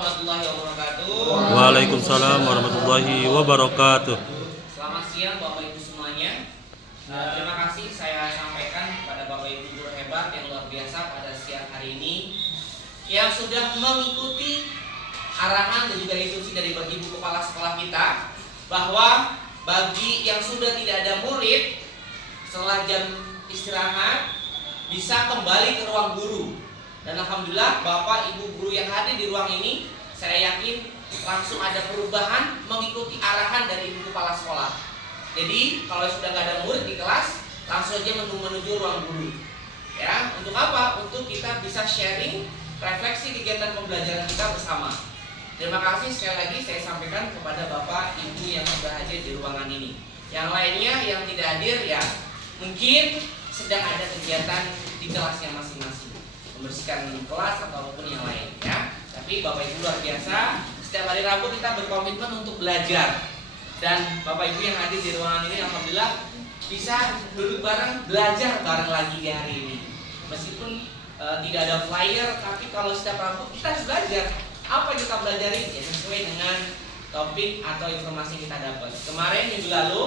Warahmatullahi wabarakatuh. Waalaikumsalam warahmatullahi wabarakatuh. Selamat siang Bapak Ibu semuanya. Terima kasih saya sampaikan kepada Bapak Ibu guru hebat yang luar biasa pada siang hari ini yang sudah mengikuti arahan dan juga instruksi dari Ibu Kepala Sekolah kita bahwa bagi yang sudah tidak ada murid setelah jam istirahat bisa kembali ke ruang guru. Dan alhamdulillah Bapak Ibu guru yang hadir di ruang ini saya yakin langsung ada perubahan mengikuti arahan dari Ibu Kepala Sekolah. Jadi kalau sudah nggak ada murid di kelas langsung aja menuju ruang guru. Ya, untuk apa? Untuk kita bisa sharing refleksi kegiatan pembelajaran kita bersama. Terima kasih sekali lagi saya sampaikan kepada Bapak Ibu yang sudah hadir di ruangan ini. Yang lainnya yang tidak hadir ya mungkin sedang ada kegiatan di kelasnya masing-masing, membersihkan kelas ataupun yang lain ya. Tapi Bapak Ibu luar biasa, setiap hari Rabu kita berkomitmen untuk belajar. Dan Bapak Ibu yang hadir di ruangan ini alhamdulillah bisa duduk bareng, belajar bareng lagi di hari ini. Meskipun tidak ada flyer, tapi kalau setiap Rabu kita harus belajar. Apa yang kita pelajari? Ya sesuai dengan topik atau informasi yang kita dapat. Kemarin minggu lalu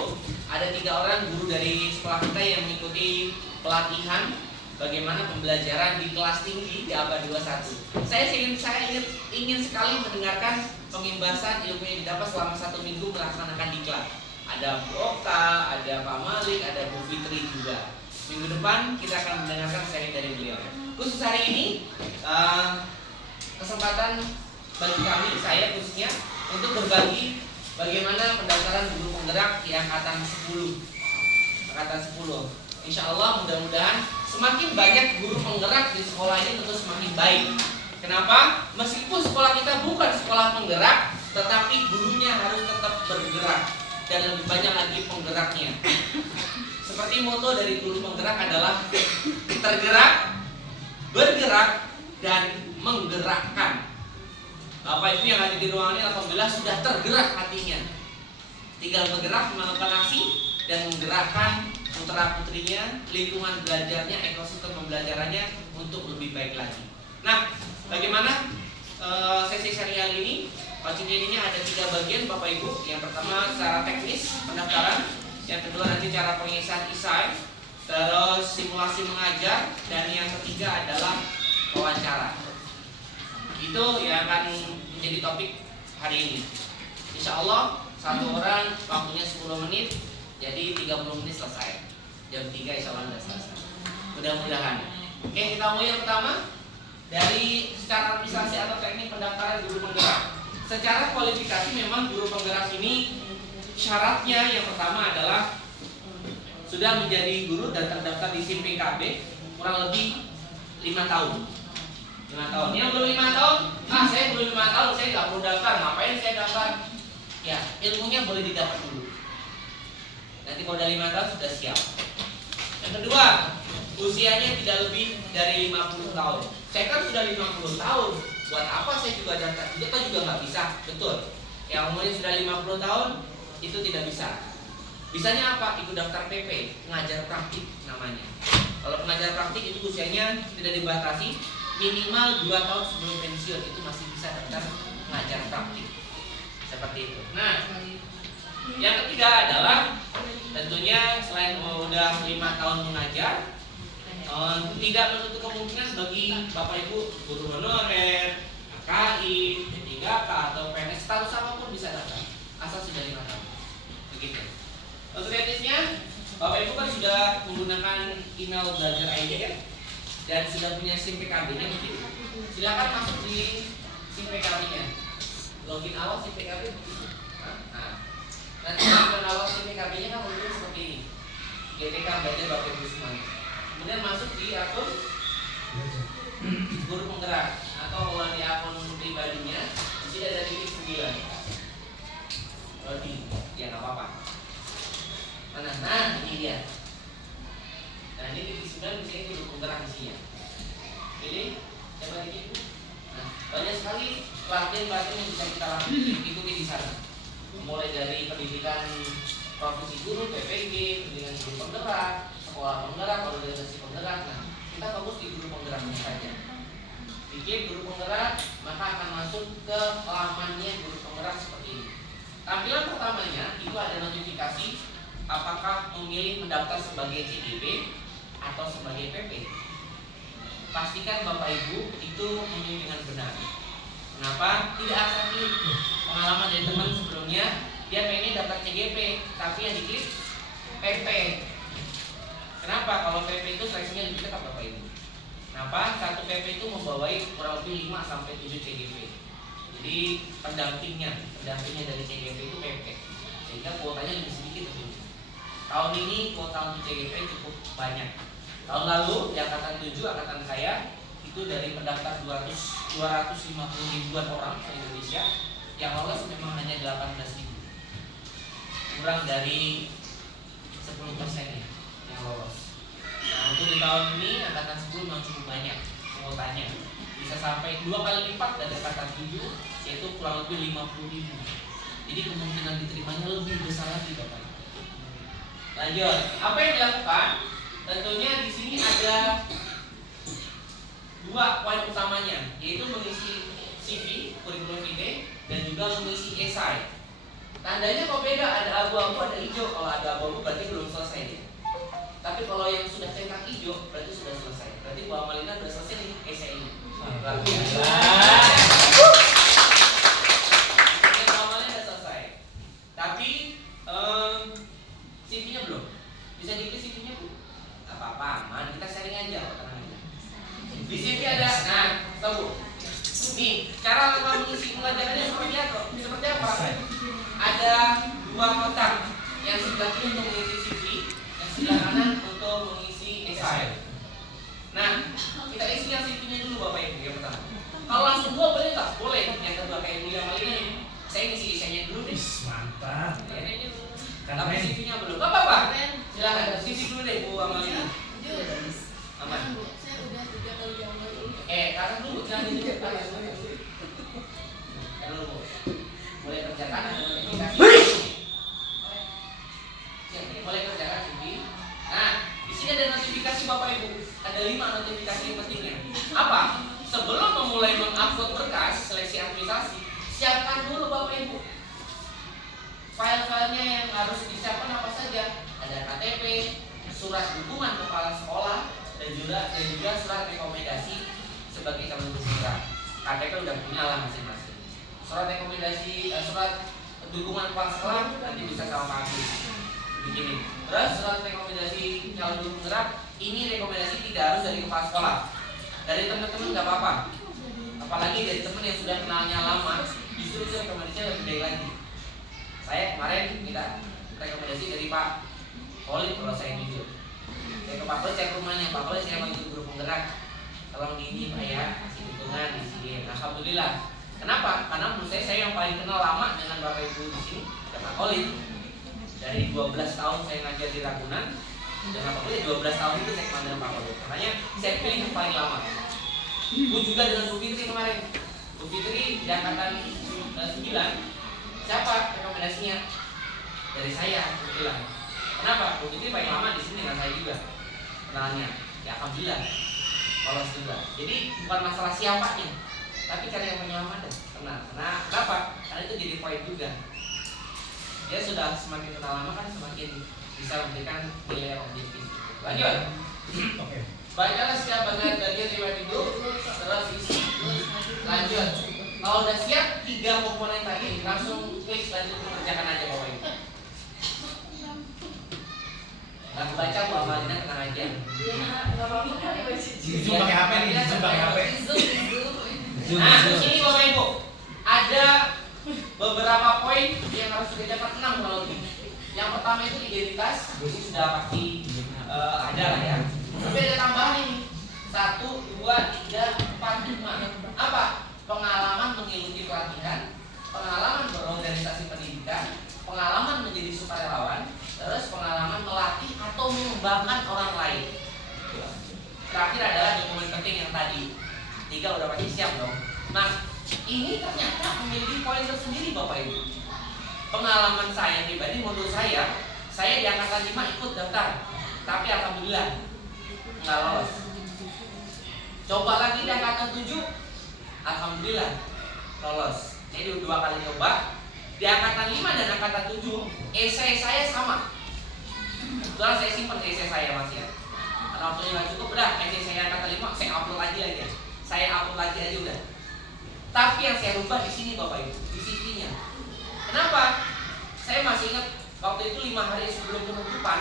ada 3 orang guru dari sekolah kita yang mengikuti pelatihan bagaimana pembelajaran di kelas tinggi di abad 21. Saya ingin sekali mendengarkan pengimbasan ilmu yang didapat selama 1 minggu melaksanakan diklat. Ada Bu Okta, ada Pak Malik, ada Bu Fitri juga. Minggu depan kita akan mendengarkan sharing dari beliau. Khusus hari ini kesempatan bagi kami, saya khususnya untuk berbagi bagaimana pendaftaran guru penggerak di angkatan 10. Angkatan 10. Insya Allah mudah-mudahan semakin banyak guru penggerak di sekolah ini tentu semakin baik. Kenapa? Meskipun sekolah kita bukan sekolah penggerak, tetapi gurunya harus tetap bergerak dan lebih banyak lagi penggeraknya. Seperti moto dari guru penggerak adalah tergerak, bergerak, dan menggerakkan. Bapak Ibu yang ada di ruangan ini alhamdulillah sudah tergerak hatinya. Tinggal bergerak melakukan aksi dan menggerakkan putra-putrinya, lingkungan belajarnya, ekosistem pembelajarannya untuk lebih baik lagi. Nah, bagaimana sesi serial ini? Pastinya ada 3 bagian Bapak Ibu. Yang pertama secara teknis pendaftaran, yang kedua nanti cara pengisian esai, terus simulasi mengajar, dan yang ketiga adalah wawancara. Itu yang akan menjadi topik hari ini. Insya Allah 1 orang waktunya 10 menit, jadi 30 menit selesai. Jam 3 insya Allah sudah selesai. Mudah-mudahan. Oke, kita mulai yang pertama dari secara administrasi atau teknik pendaftaran guru penggerak. Secara kualifikasi memang guru penggerak ini syaratnya yang pertama adalah sudah menjadi guru dan terdaftar di SIM PKB kurang lebih 5 tahun. 5 tahun. Yang belum 5 tahun, saya belum 5 tahun, saya nggak perlu daftar. Ngapain saya daftar? Ya, ilmunya boleh didapat dulu. Nanti kalau udah 5 tahun sudah siap. Yang kedua, usianya tidak lebih dari 50 tahun. Saya kan sudah 50 tahun. Buat apa saya juga daftar? Kita juga nggak bisa, betul. Yang umurnya sudah 50 tahun itu tidak bisa. Bisanya apa? Ikut daftar PP, pengajar praktik namanya. Kalau pengajar praktik itu usianya tidak dibatasi, minimal 2 tahun sebelum pensiun itu masih bisa daftar pengajar praktik. Seperti itu. Nah, yang ketiga adalah tentunya selain udah 5 tahun mengajar, tidak menutup kemungkinan bagi Bapak Ibu guru honorer, KI, P3K atau PNS status apapun bisa daftar asal sudah 5 tahun. Begitu. Untuk teknisnya, Bapak Ibu kan sudah menggunakan email belajar ID ya, dan sudah punya SIM PKB-nya mungkin. Silakan masuk di SIM PKB-nya. Login awal SIM PKB begitu. Nanti login awal SIM PKB-nya kan mungkin seperti ini. GTK belajar Bapak Ibu semuanya. Kemudian masuk di akun guru penggerak atau kalau di akun pribadinya di sini ada titik 9. Loading, ya nggak apa-apa. Mana? Nah, ini dia. Nah, ini titik 9 misalnya guru penggerak isinya. Pilih, coba dikit. Nah, banyak sekali pelatihan-pelatihan yang bisa kita lakukan, ikuti di sana. Mulai dari pendidikan profesi guru, PPG, pendidikan guru penggerak, sekolah penggerak, organisasi penggerak. Nah, kita fokus di guru penggeraknya saja. bikin guru penggerak, maka akan masuk ke lamannya guru penggerak seperti ini. Tampilan pertamanya itu ada notifikasi apakah memilih mendaftar sebagai CGP atau sebagai PP. Pastikan Bapak Ibu itu memilih dengan benar. Kenapa? Tidak akan klik. Pengalaman dari teman sebelumnya, dia pengen daftar CGP, tapi yang diklik PP. Kenapa? Kalau PP itu seleksinya lebih ketat Bapak Ibu. Kenapa? Satu PP itu membawai kurang lebih 5 sampai 7 CGP. Jadi pendampingnya dari CGP itu PP. Sehingga kuotanya lebih sedikit. Tahun ini kuota untuk CGP cukup banyak. Tahun lalu di angkatan 7, angkatan saya, itu dari pendaftar 250 ribuan orang di Indonesia, yang lolos memang hanya 18.000. Kurang dari 10% yang lolos. Nah, untuk di tahun ini angkatan 10 memang cukup banyak kuotanya. Bisa sampai 2 kali lipat dari angkatan 7, yaitu kurang lebih 50.000. Jadi kemungkinan diterimanya lebih besar lagi Bapak. Lanjut, apa yang dilakukan? Tentunya di sini ada 2 poin utamanya, yaitu mengisi CV, kurikulum vitae, dan juga mengisi esai. Tandanya kok beda, ada abu-abu, ada hijau. Kalau ada abu-abu berarti belum selesai. Tapi kalau yang sudah centang hijau berarti sudah selesai. Berarti Bu Amalina sudah selesai nih esai ini. Bu Amalina sudah selesai. Tapi CV-nya belum. Bisa diklik CV-nya Bu? Apa-apa, aman. Kita sharing aja, tenang aja. Di CV ada, nah, tahu. Nih, cara mengisi pelajarannya seperti apa? Seperti apa? Ada 2 kotak, yang sebelah kiri untuk mengisi CV, yang sebelah kanan untuk mengisi esai. Nah, kita isi yang CV-nya dulu Bapak Ibu yang pertama. Kalau langsung 2 boleh nggak? Boleh. Yang kedua kayak Bu yang ini, saya ngisi esainya dulu deh. Mantap. Tapi CV-nya belum. Gak apa-apa. Silakan CV dulu deh Bu Amalina. Aman. Saya udah 3 kali jambal ini. Taruh dulu, jangan dulu. Taruh dulu. Boleh kerjakan ada notifikasi. Boleh kerjakan CV. Nah, di sini ada notifikasi Bapak Ibu. Ada 5 notifikasi yang pentingnya. Apa? Sebelum memulai mengupload berkas seleksi administrasi, siapkan dulu Bapak Ibu. File-filenya yang harus disiapkan apa saja? Ada KTP, surat dukungan kepala sekolah, dan juga surat rekomendasi sebagai calon guru penggerak. KTP udah punya lah masing-masing. Surat rekomendasi, surat dukungan kepala sekolah nanti bisa sama Pak Agus bikinin. Terus surat rekomendasi calon guru penggerak, ini rekomendasi tidak harus dari kepala sekolah. Dari teman-teman nggak apa-apa. Apalagi dari teman yang sudah kenalnya lama, justru itu rekomendasinya lebih baik lagi. Saya kemarin minta rekomendasi dari Pak Khalid kalau saya jujur. Saya ke Pak Khalid, cek rumahnya. Pak Khalid saya mau guru penggerak. Tolong diizin Pak ya, kasih dukungan di sini. Alhamdulillah. Kenapa? Karena menurut saya yang paling kenal lama dengan Bapak Ibu di sini, Pak Khalid. Dari 12 tahun saya ngajar di Ragunan, dengan Pak Khalid 12 tahun itu saya kenal dengan Pak Khalid. Makanya saya pilih yang paling lama. Bu juga dengan Bu Fitri kemarin. Bu Fitri di angkatan 9. Siapa rekomendasinya? Dari saya, kebetulan. Kenapa? Bu Fitri paling lama di sini dengan saya juga. Kenalannya, ya alhamdulillah lolos juga. Jadi bukan masalah siapanya, tapi cara yang menyelamatkan. Kenapa? Karena itu jadi poin juga. Dia sudah semakin kenal lama kan semakin bisa memberikan nilai objektif. Lanjut. Oke. Bacalah setiap bagian riwayat itu, terus isi. Lanjut. Kalau udah siap 3 komponen tadi, langsung klik lanjut mengerjakan aja Bapak Ibu. Nggak baca Bu Amalina, tenang aja. Iya, nggak apa-apa kan baca. Zoom pakai HP nih, Zoom pakai HP. Nah, di sini Bapak Ibu ada beberapa poin yang harus dikerjakan 6 kalau lebih. Yang pertama itu identitas, ini sudah pasti ada lah ya. Tapi ada tambahan ini 1, 2, 3, 4, 5. Apa? Pengalaman mengikuti pelatihan, pengalaman berorganisasi pendidikan, pengalaman menjadi sukarelawan, terus pengalaman melatih atau mengembangkan orang lain. Terakhir adalah dokumen penting yang tadi. 3 udah pasti siap dong. Nah, ini ternyata memiliki poin tersendiri Bapak Ibu. Pengalaman saya pribadi, menurut saya di angkatan 5 ikut daftar, tapi alhamdulillah nggak lolos. Coba lagi di angkatan 7, Alhamdulillah lolos. Jadi 2 kali coba. Di angkatan 5 dan angkatan 7 esai saya sama. Kebetulan saya simpan esai saya Mas ya. Karena waktunya nggak cukup, udah esai saya angkatan 5 saya upload lagi aja. Saya upload lagi aja udah. Tapi yang saya rubah di sini Bapak Ibu, di CV-nya. Kenapa? Saya masih ingat waktu itu 5 hari sebelum penutupan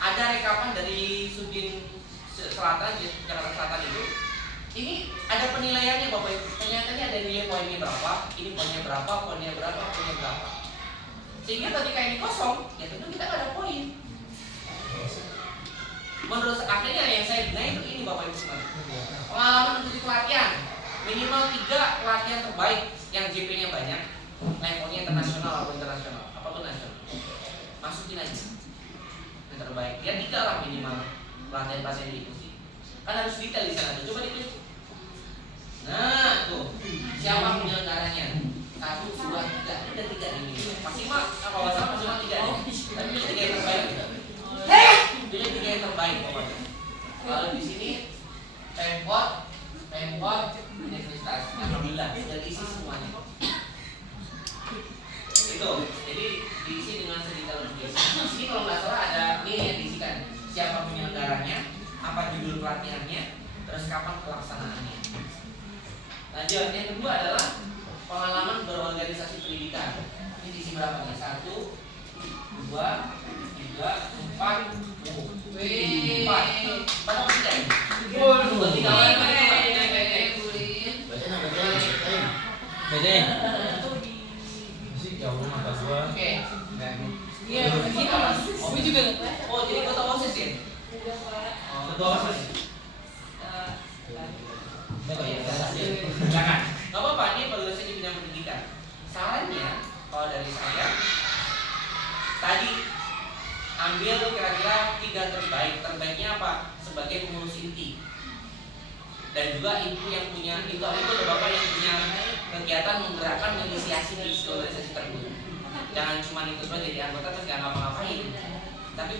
ada rekapan dari Sudin Selatan, Jakarta Selatan itu. Ini ada penilaiannya Bapak Ibu. Ternyata ini ada nilai poinnya berapa, ini poinnya berapa, poinnya berapa, poinnya berapa. Sehingga ketika ini kosong, ya tentu kita nggak ada poin. Menurut akhirnya yang saya benahi itu ini Bapak Ibu semua. Pengalaman untuk pelatihan minimal 3 pelatihan terbaik yang JP-nya banyak, levelnya internasional atau internasional, apapun nasional. Masukin aja yang terbaik. Ya 3 lah minimal pelatihan pasien diikuti. Kan harus detail di sana. Coba diklik. Nah tuh siapa penyelenggaranya? 1, 2, 3. Ada 3 ini. Pasti mah kalau nggak salah cuma 3 nih. Tapi pilih 3 yang terbaik. Pilih 3 yang terbaik pokoknya. Kalau di sini Pemkot Universitas. Alhamdulillah sudah diisi semuanya. Itu. Jadi diisi dengan sedetail mungkin. Di sini kalau nggak salah ada ini yang diisikan. Siapa penyelenggaranya? Apa judul pelatihannya, terus kapan pelaksanaannya. Lanjut, yang kedua adalah pengalaman berorganisasi pendidikan. Ini diisi berapa nih? 1, 2, 3, 4, 4 apa tidak? Tiga Beda. Masih jauh mata gua. Oke. Iya, kita Mas. Omi juga. Oh, jadi ketua OSIS ya? Ketua OSIS. Jangan. Gak apa-apa, ini organisasi di bidang pendidikan. Sarannya, kalau dari saya, tadi ambil kira-kira 3 terbaik. Terbaiknya apa? Sebagai pengurus inti. Dan juga ibu yang punya, itu bapak yang punya kegiatan menggerakkan menginisiasi di organisasi tersebut. Jangan cuma ikut jadi anggota terus gak ngapa-ngapain, tapi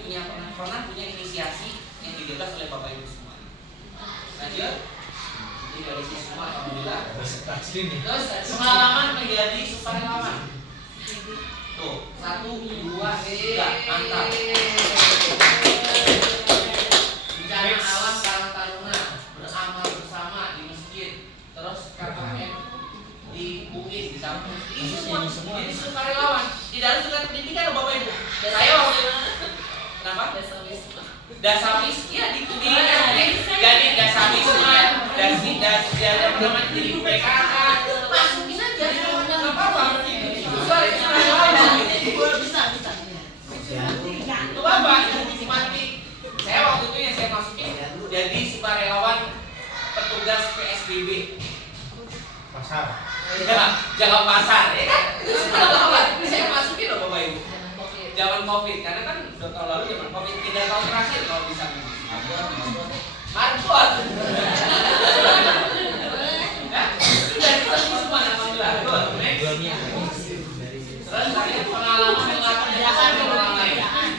pernah punya inisiasi yang digagas oleh bapak ibu semua. Lanjut. Ini dari sini semua, alhamdulillah. Terus pengalaman menjadi sukarelawan. Tuh, 1, 2, 3, mantap. Bencana alam Karang Taruna, beramal bersama di masjid, terus KKN di UIN, di kampus. Ini semua jadi sukarelawan. Di dalam surat pendidikan Bapak Ibu. Saya kenapa? Dasamis, ya di jadi Dasawisma, jadi PKK, masukin aja. Nggak apa-apa. Itu apa? Mati. Saya waktu itu yang saya masukin jadi sukarelawan petugas PSBB. Pasar. Ya, jaga pasar, ya kan? Itu sukarelawan. Saya masukin loh Bapak Ibu. Zaman COVID, karena kan 2 tahun lalu zaman COVID, 3 tahun terakhir kalau bisa. Marbot. Ya, sudah kita semua alhamdulillah. Terus saya pengalaman melakukan orang lain.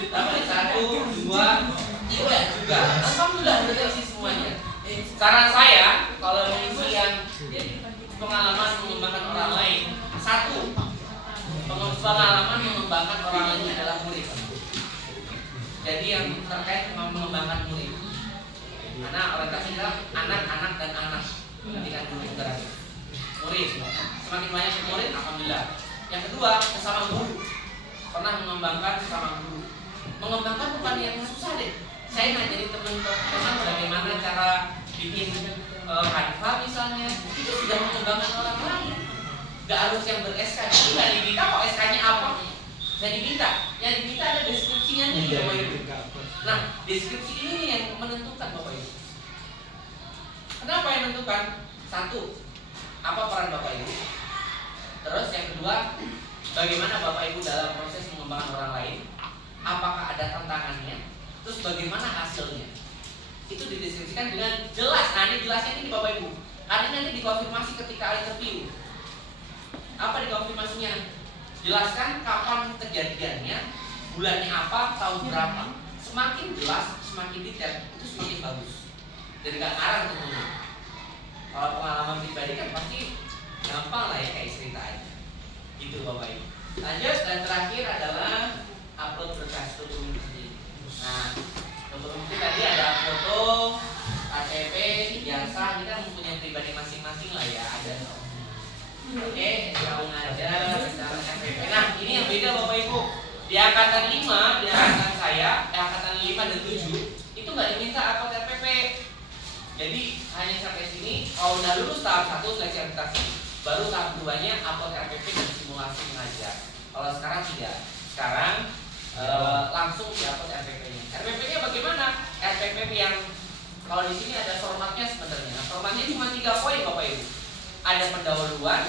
Dapat 1, 2, 3 juga. Alhamdulillah sudah isi semuanya. Saran saya kalau mengisi yang pengalaman mengembangkan orang lain, 1, pengalaman mengembangkan orang lain adalah murid. Jadi yang terkait mengembangkan murid. Karena orientasi kita anak-anak dan anak. Pendidikan murid semakin banyak murid, alhamdulillah. Yang kedua, sesama guru. Pernah mengembangkan sesama guru. Mengembangkan bukan yang susah deh. Saya ngajarin teman-teman bagaimana cara bikin kanva misalnya. Itu sudah mengembangkan orang lain. Gak harus yang ber-SK. Jadi gak diminta kok SK-nya apa. Gak diminta. Yang diminta ada deskripsinya nih Bapak Ibu. Nah, deskripsi ini nih yang menentukan Bapak Ibu. Kenapa yang menentukan? 1, apa peran Bapak Ibu? Terus yang kedua, bagaimana Bapak Ibu dalam proses mengembangkan orang lain? Apakah ada tantangannya? Terus bagaimana hasilnya? Itu dideskripsikan dengan jelas. Nah, ini jelasnya ini Bapak Ibu. Karena nanti dikonfirmasi ketika interview. Apa dikonfirmasinya? Jelaskan kapan kejadiannya, bulannya apa, tahun berapa. Semakin jelas, semakin detail, itu semakin bagus. Jadi gak ngarang tentunya. Kalau pengalaman pribadi kan pasti gampang lah ya, kayak cerita aja. Itu Bapak Ibu. Lanjut, dan terakhir adalah upload berkas dokumen bukti. Nah, dokumen bukti tadi ada foto, KTP, ijazah, kita mempunyai pribadi masing-masing lah ya, ada. Oke, kalau ada misalnya KTP. Nah, ini yang beda Bapak Ibu. Di angkatan 5, di angkatan saya, angkatan 5 dan 7 itu nggak diminta upload RPP. Jadi hanya sampai sini. Kalau udah lulus tahap 1 seleksi administrasi, baru tahap 2-nya upload RPP dan simulasi mengajar. Kalau sekarang tidak. Sekarang langsung diupload RPP-nya. RPP-nya bagaimana? RPP yang kalau di sini ada formatnya sebenarnya. Nah, formatnya cuma 3 poin Bapak Ibu. Ada pendahuluan,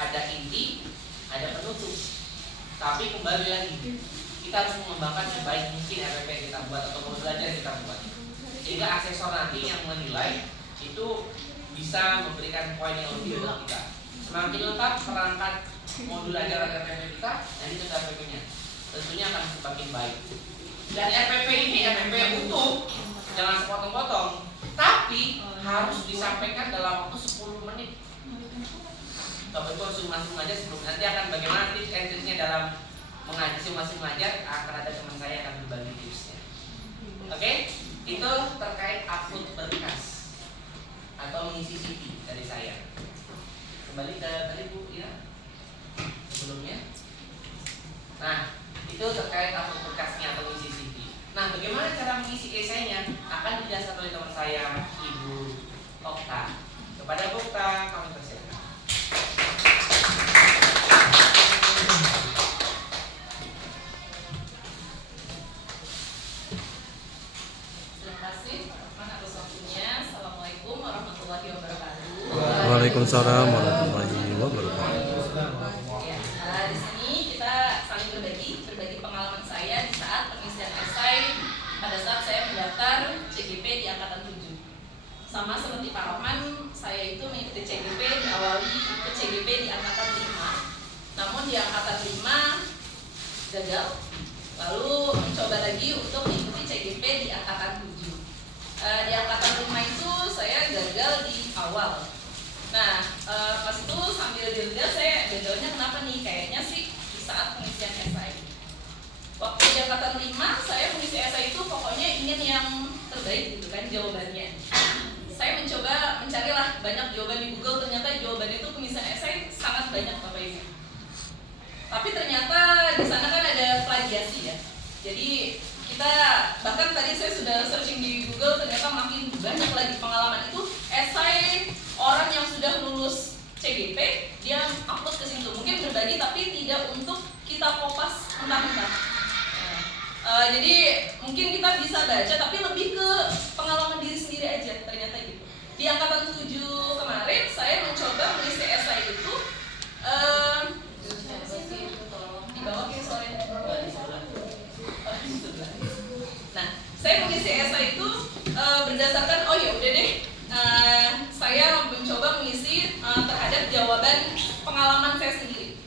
ada inti, ada penutup. Tapi kembali lagi, kita harus mengembangkan sebaik mungkin RPP yang kita buat atau belajar yang kita buat. Sehingga asesor nanti yang menilai itu bisa memberikan poin yang lebih buat kita. Semakin lengkap perangkat modul ajaran RPP kita, nanti itu RPP-nya tentunya akan semakin baik. Dan RPP ini RPP yang utuh, jangan sepotong-potong, tapi harus disampaikan dalam waktu 10 menit. Bapak Ibu harus masing aja sebelum nanti akan bagaimana tips and triknya dalam mengajar, masing mengajar akan ada teman saya yang akan berbagi tipsnya. Oke, itu terkait upload berkas atau mengisi CV dari saya. Kembali ke tadi Bu ya sebelumnya. Nah, itu terkait upload berkasnya atau mengisi CV. Nah, bagaimana cara mengisi esainya akan dijelaskan oleh teman saya Ibu Okta. Kepada Bu Okta kami persilakan. Waalaikumsalam warahmatullahi wabarakatuh. Ya, di sini kita saling berbagi pengalaman saya di saat pengisian esai pada saat saya mendaftar CGP di angkatan 7. Sama seperti Pak Rohman, saya itu mengikuti CGP diawali ke CGP di angkatan 5. Namun di angkatan 5 gagal, lalu mencoba lagi untuk mengikuti CGP di angkatan 7. Di angkatan 5 itu saya gagal di awal. Nah, pas itu sambil dilihat saya gagalnya kenapa nih? Kayaknya sih di saat pengisian esai. Waktu di angkatan 5 saya mengisi esai itu pokoknya ingin yang terbaik gitu kan jawabannya. Saya mencoba mencarilah banyak jawaban di Google, ternyata jawabannya itu pengisian esai sangat banyak Bapak Ibu. Tapi ternyata di sana kan ada plagiasi ya. Jadi kita bahkan tadi saya sudah searching di Google, ternyata makin banyak lagi pengalaman itu esai orang yang sudah lulus CGP dia upload ke situ. Mungkin berbagi tapi tidak untuk kita kopas mentah-mentah. Jadi mungkin kita bisa baca tapi lebih ke pengalaman diri sendiri aja ternyata gitu. Di angkatan 7 kemarin saya mencoba mengisi esai itu di bawah ya sore. Nah, saya mengisi esai itu berdasarkan oh ya udah deh, saya mencoba mengisi terhadap jawaban pengalaman saya sendiri.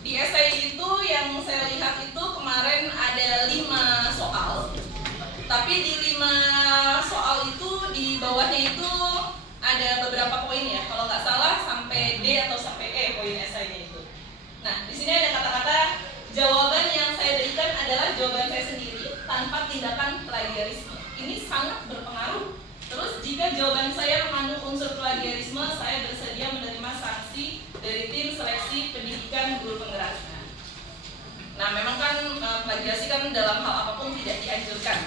Di esai itu yang saya lihat itu kemarin ada 5 soal. Tapi di 5 soal itu di bawahnya itu ada beberapa poin ya. Kalau nggak salah sampai D atau sampai E poin esainya itu. Nah, di sini ada kata-kata jawaban yang saya berikan adalah jawaban saya sendiri tanpa tindakan plagiarisme. Ini sangat berpengaruh. Terus jika jawaban saya mengandung unsur plagiarisme, saya bersedia menerima sanksi dari tim seleksi pendidikan guru penggerak. Nah, memang kan plagiasi kan dalam hal apapun tidak dianjurkan.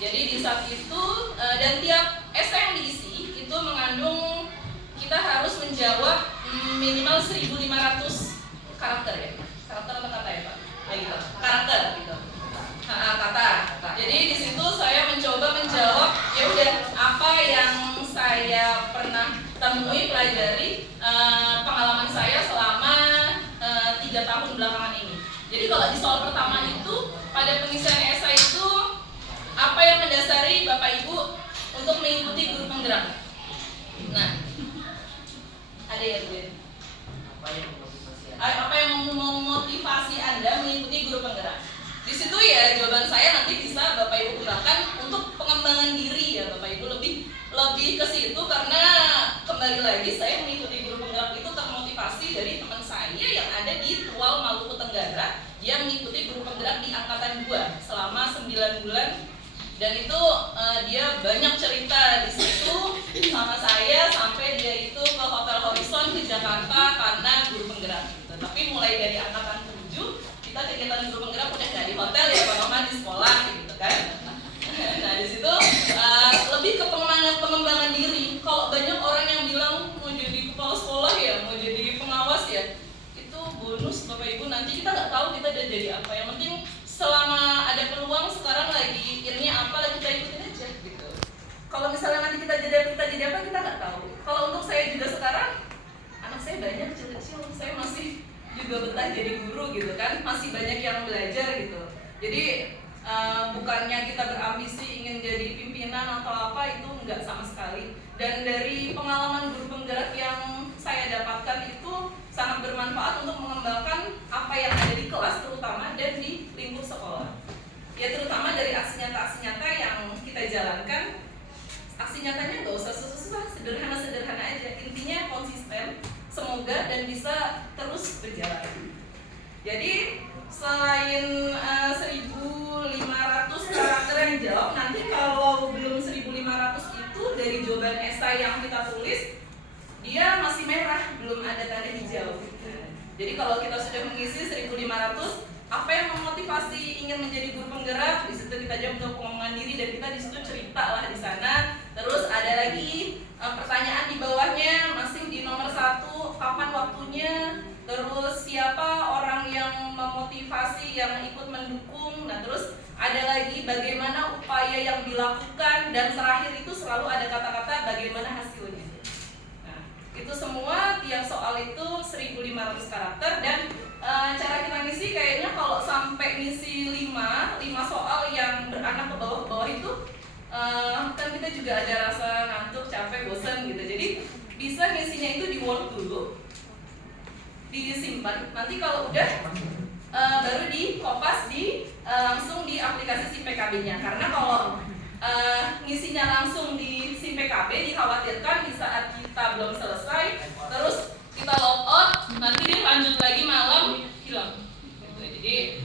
Jadi di saat itu dan tiap esai yang diisi itu mengandung kita harus menjawab minimal 1.500 karakter ya. Karakter atau kata ya Pak? Ya gitu. Karakter gitu. Kata. Jadi di situ saya mencoba menjawab ya udah apa yang saya pernah temui pelajari pengalaman saya selama 3 tahun belakangan ini. Jadi kalau di soal pertama itu pada pengisian esai itu apa yang mendasari Bapak Ibu untuk mengikuti guru penggerak? Nah, ada ya Bu? Apa yang memotivasi Anda mengikuti guru penggerak? Di situ ya jawaban saya nanti bisa Bapak Ibu gunakan untuk pengembangan diri ya Bapak Ibu lebih ke situ karena kembali lagi saya mengikuti guru penggerak itu termotivasi motivasi dari teman saya yang ada di Tual Maluku Tenggara. Dia mengikuti guru penggerak di angkatan 2 selama 9 bulan. Dan itu dia banyak cerita di situ sama saya sampai dia itu ke Hotel Horizon di Jakarta karena guru penggerak gitu. Tapi mulai dari angkatan 7 kita kegiatan guru penggerak udah nggak di hotel ya, Pak Roman di sekolah gitu kan. Nah di situ lebih ke pengembangan diri. Kalau banyak orang yang bilang mau jadi kepala sekolah ya, mau jadi pengawas ya, itu bonus Bapak Ibu. Nanti kita nggak tahu kita udah jadi apa. Yang penting selama ada peluang sekarang lagi ilmunya apa, kita ikutin aja gitu. Kalau misalnya nanti kita jadi apa kita nggak tahu. Kalau untuk saya juga sekarang anak saya banyak kecil-kecil, saya masih juga betah jadi guru gitu kan, masih banyak yang belajar gitu. Jadi bukannya kita berambisi ingin jadi pimpinan atau apa, itu enggak sama sekali. Dan dari pengalaman guru penggerak yang saya dapatkan itu sangat bermanfaat untuk mengembangkan apa yang ada di kelas terutama dan di lingkup sekolah. Ya terutama dari aksi nyata yang kita jalankan. Aksi nyatanya nggak usah susah-susah, sederhana-sederhana aja. Intinya konsisten, semoga dan bisa terus berjalan. Jadi selain 1.500 karakter yang jawab, nanti kalau belum 1.500 itu dari jawaban esai yang kita tulis, dia masih merah, belum ada tanda hijau. Jadi kalau kita sudah mengisi 1.500, apa yang memotivasi ingin menjadi guru penggerak, di situ kita jawab untuk pengembangan diri dan kita di situ cerita lah di sana. Terus ada lagi pertanyaan di bawahnya, masih di nomor 1, kapan waktunya, terus siapa orang yang memotivasi, yang ikut mendukung. Nah terus ada lagi bagaimana upaya yang dilakukan, dan terakhir itu selalu ada kata-kata bagaimana hasilnya. Nah itu semua tiap soal itu 1.500 karakter. Dan cara kita ngisi kayaknya kalau sampai ngisi 5 soal yang beranak ke bawah itu kan kita juga ada rasa ngantuk, capek, bosan gitu. Jadi bisa ngisinya itu di Word dulu, disimpan, nanti kalau udah baru dikopas langsung di aplikasi SIM PKB-nya. Karena kalau ngisinya langsung di SIM PKB dikhawatirkan di saat kita belum selesai terus kita log out, nanti dia lanjut lagi malam hilang gitu. Jadi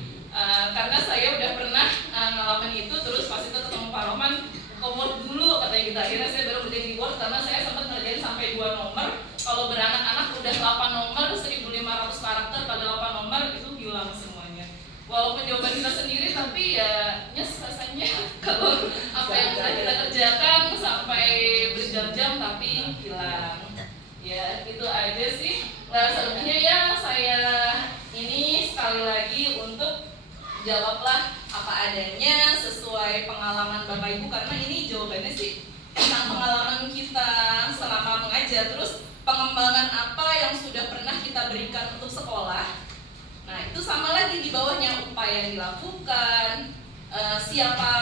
karena saya udah pernah ngalamin itu, terus pas itu ketemu Pak Roman, ke Word dulu katanya kita. Akhirnya saya baru kerjain di Word karena saya sempat ngerjain sampai 2 nomor. Kalau beranak-anak udah 8 nomor, 1.500 karakter kali 8 nomor itu hilang semuanya. Walaupun jawaban kita sendiri, tapi ya nyes rasanya kalau apa yang sudah kita kerjakan sampai berjam-jam tapi hilang. Ya itu aja sih. Nah selebihnya ya saya ini sekali lagi untuk jawablah apa adanya sesuai pengalaman Bapak Ibu, karena ini jawabannya sih tentang pengalaman kita selama mengajar, terus pengembangan apa yang sudah pernah kita berikan untuk sekolah. Nah itu sama lagi di bawahnya upaya yang dilakukan, siapa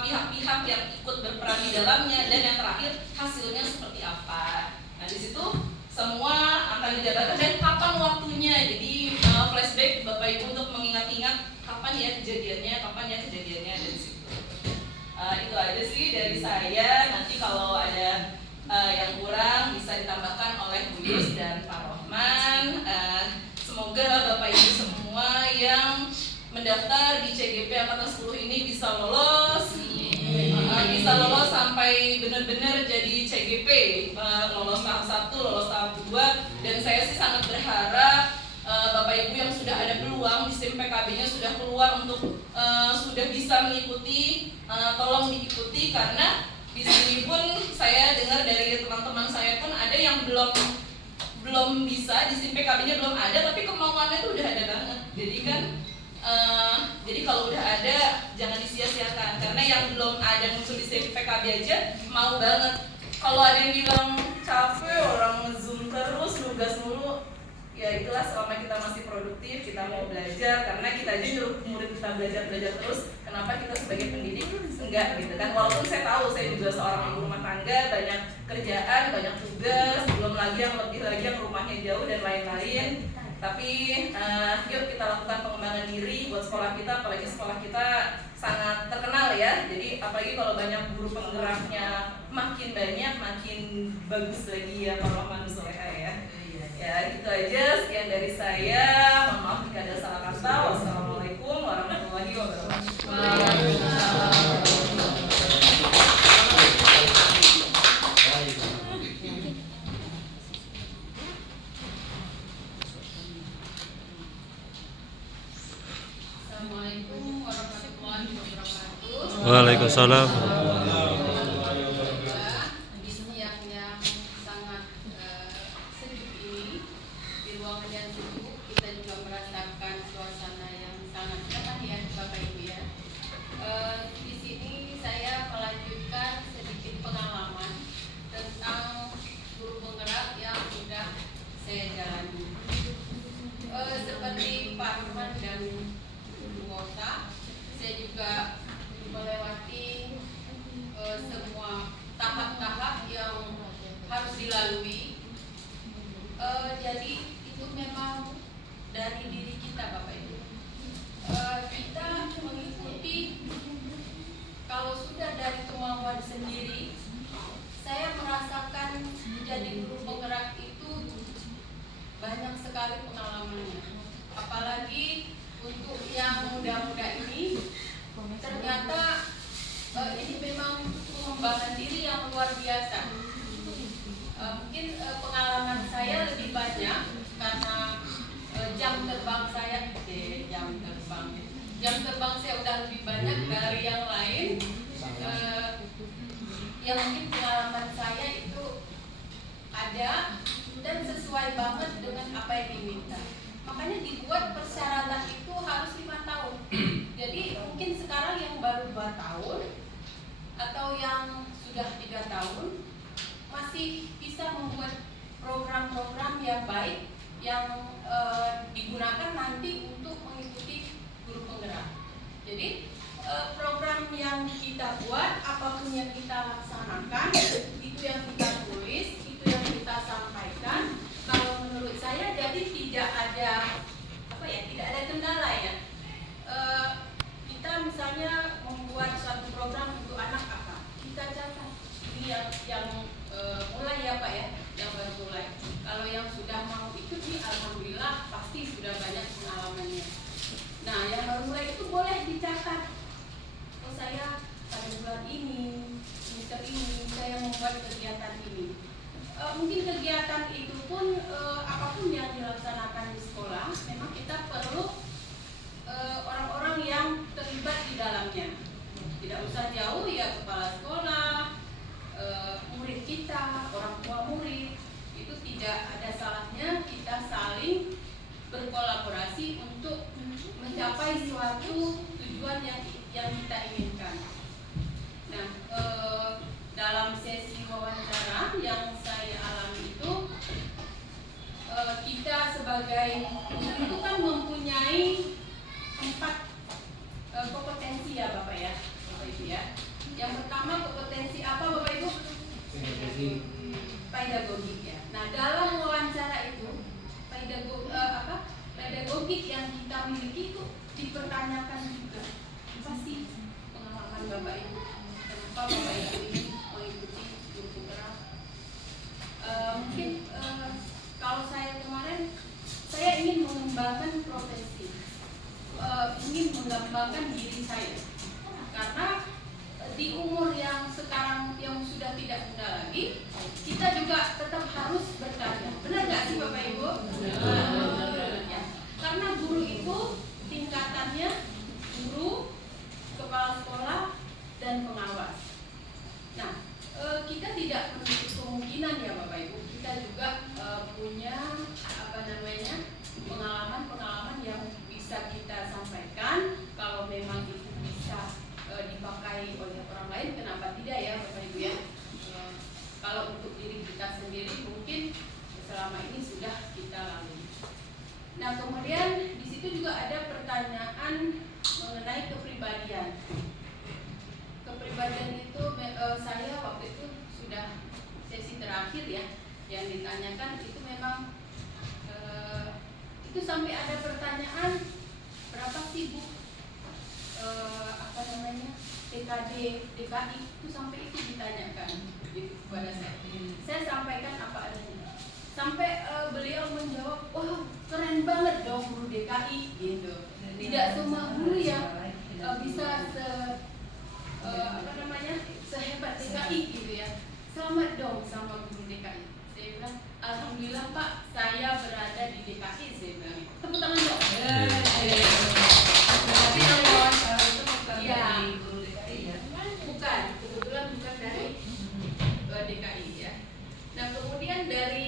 pihak-pihak yang ikut berperan di dalamnya, dan yang terakhir hasilnya seperti apa. Nah di situ semua akan dijabarkan dan kapan waktunya. Jadi flashback Bapak Ibu untuk mengingat-ingat kapan ya kejadiannya dari situ. Itu aja sih dari saya. Nanti kalau ada yang kurang bisa ditambahkan oleh Bu Yus dan Pak Rohman. Semoga Bapak Ibu semua yang mendaftar di CGP Angkatan 10 ini bisa lolos sampai benar-benar jadi CGP, lolos tahap 1, lolos tahap 2. Dan saya sih sangat berharap Bapak Ibu yang sudah ada peluang di SIM PKB-nya sudah keluar untuk sudah bisa mengikuti, tolong diikuti, karena di sini pun saya dengar dari teman-teman saya pun ada yang belum bisa, di SIM PKB-nya belum ada, tapi kemauannya itu udah ada banget. Jadi kalau udah ada jangan disia-siakan, karena yang belum ada muncul di SIM PKB aja mau banget. Kalau ada yang bilang capek, orang nge-zoom terus, nugas mulu, ya itulah selama kita masih produktif, kita mau belajar, karena kita aja nyuruh murid kita belajar terus, kenapa kita sebagai pendidik enggak gitu kan. Walaupun saya tahu saya juga seorang ibu rumah tangga, banyak kerjaan, banyak tugas, belum lagi yang lebih lagi yang rumahnya jauh dan lain-lain. Tapi yuk kita lakukan pengembangan diri buat sekolah kita, apalagi sekolah kita sangat terkenal ya. Jadi apalagi kalau banyak guru penggeraknya makin banyak, makin bagus lagi ya Pak Rohman Soleha ya. Ya, itu aja. Sekian dari saya. Mohon maaf jika ada salah kata. Wassalamualaikum warahmatullahi wabarakatuh. Assalamualaikum warahmatullahi wabarakatuh. Waalaikumsalam. Di siang yang sangat sejuk ini, di ruangan yang sejuk, kita juga merasakan suasana yang sangat cerah ya, Bapak Ibu ya. Di sini saya melanjutkan sedikit pengalaman tentang guru penggerak yang sudah saya jalani. Seperti Pak Arman dan Bu Mota, saya juga melewati semua tahap-tahap yang harus dilalui. Jadi itu memang dari diri kita, Bapak Ibu. Kita mengikuti, kalau sudah dari kemauan sendiri. Saya merasakan menjadi guru penggerak itu banyak sekali pengalamannya. Apalagi untuk yang muda-muda ini, ternyata ini memang pengembangan diri yang luar biasa. Mungkin pengalaman saya lebih banyak karena jam terbang saya udah lebih banyak dari yang lain. Yang mungkin pengalaman saya itu ada dan sesuai banget dengan apa yang diminta. Makanya dibuat persyaratan itu harus 5 tahun. Jadi mungkin sekarang yang baru 2 tahun atau yang sudah 3 tahun masih bisa membuat program-program yang baik yang digunakan nanti untuk mengikuti guru penggerak. Jadi program yang kita buat, apapun yang kita laksanakan, itu yang kita tulis, itu yang kita sampaikan. Kalau menurut saya jadi tidak ada kendala ya. Kita misalnya membuat suatu program untuk anak apa, kita catat. Ini yang mulai ya Pak ya, yang baru mulai. Kalau yang sudah mau ikut nih, alhamdulillah pasti sudah banyak pengalamannya. Nah, yang baru mulai itu boleh dicatat. Oh, saya pada bulan ini, semester ini, saya membuat kegiatan ini. Mungkin kegiatan itu pun apapun yang dilaksanakan di sekolah, memang kita perlu orang-orang yang terlibat di dalamnya. Tidak usah jauh ya, kepala sekolah, murid kita, orang tua murid, itu tidak ada salahnya kita saling berkolaborasi untuk mencapai suatu tujuan yang kita inginkan. Nah, dalam sesi wawancara yang saya alami itu, kita sebagai guru itu kan mempunyai 4 kompetensi ya Bapak ya, Bapak Ibu ya. Yang pertama kompetensi apa Bapak Ibu? Pedagogik ya. Nah, dalam wawancara itu pedagogik yang kita miliki itu dipertanyakan juga. Apa sih pengalaman Bapak Ibu? Kenapa Bapak Ibu ini mengikuti guru penggerak? Mungkin kalau saya kemarin, saya ingin mengembangkan profesi, ingin mengembangkan diri saya, karena di umur yang sekarang yang sudah tidak muda lagi, kita juga tetap harus berkarya. Benar nggak sih Bapak Ibu? Ya. Karena guru itu tingkatannya guru, kepala sekolah, dan pengawas. Nah, kita tidak menutup kemungkinan ya Bapak Ibu, kita juga punya pengalaman-pengalaman yang bisa kita sampaikan. Kalau memang itu bisa dipakai oleh orang lain, kenapa tidak ya Bapak Ibu ya? Kalau untuk diri kita sendiri mungkin selama ini sudah kita lalui. Nah, kemudian di situ juga ada pertanyaan mengenai kepribadian. Kepribadian itu saya waktu itu sudah sesi terakhir ya, yang ditanyakan itu memang itu sampai ada pertanyaan berapa sih Bu TKD, DKI itu sampai itu ditanyakan gitu kepada saya. Saya sampaikan apa adanya. sampai beliau menjawab, wah keren banget dong guru DKI gitu. Tidak semua guru yang bisa sehebat DKI gitu ya. Selamat dong sama guru DKI. Saya bilang, alhamdulillah Pak, saya berada di DKI. Saya bilang, tepuk tangan dong. Tapi yang wawancara itu bukan Iya. dari guru DKI ya? Bukan, kebetulan bukan dari DKI ya. Nah kemudian dari